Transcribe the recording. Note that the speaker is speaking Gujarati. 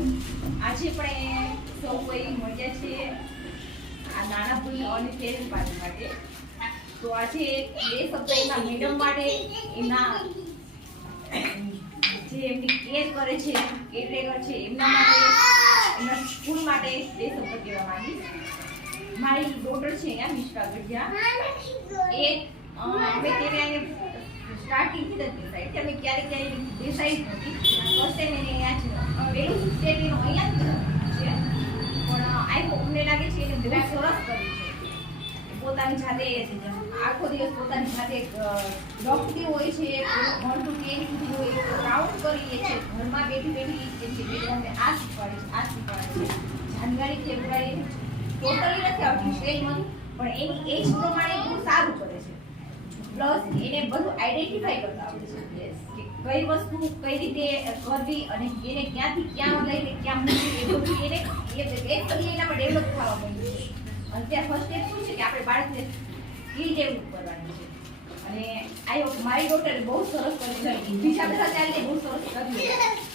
આજે પણ સૌ કોઈ મળ્યા છે આ નાના ભૂલ અને ફેરન પાડી માટે. તો આજે બે શબ્દ એના મેડમ માટે, એના જે એમની કેર કરે છે, કેરટેકર છે એમના માટે, એમના સ્કૂલ માટે બે શબ્દ કહેવા માંગીશ. મારી ડોટર છે અહીંયા મિશ્રા ગઢિયા, એ અમે તેને સ્ટાર્ટિંગથી જ ડિસાઈડ કે અમે ક્યારેક ડિસાઈડ નથી. ફર્સ્ટ ટાઈમ એને અહીંયા પહેલું સ્ટેપ એનો અહીંયા છે, પણ અમને લાગે છે એને બહુ સરસ કર્યું છે. પોતાની જાતે આખો દિવસ પોતાની જાતે લખતી હોય છે, 1 to 10 સુધી હોય કાઉન્ટ કરીએ છે, ઘરમાં બેઠી બેઠી અમને આ શીખવાડે છે, આ શીખવાડે છે. જાન્યુઆરી ફેબ્રુઆરી ટોટલી નથી આવતી સ્ટેજમાં, પણ એની એજ પ્રમાણે બહુ સારું કરે છે. પ્લસ એને બધું આઈડેન્ટિફાઈ કરતા આવડે છે કે કઈ વસ્તુ કઈ રીતે કરવી અને એને ક્યાંથી ક્યાં લઈને ક્યાં મૂકવી, એ બધું એને એનામાં ડેવલપ થવા માંડ્યું છે. અને ત્યાં ફર્સ્ટ સ્ટેપ શું છે કે આપણે બાળકને સ્કિલ ડેવલપ કરવાની છે. અને આઈ હોપ મારી ડોટરે બહુ સરસ કર્યું છે, બીજા બધા ચાલીને બહુ સરસ કર્યું.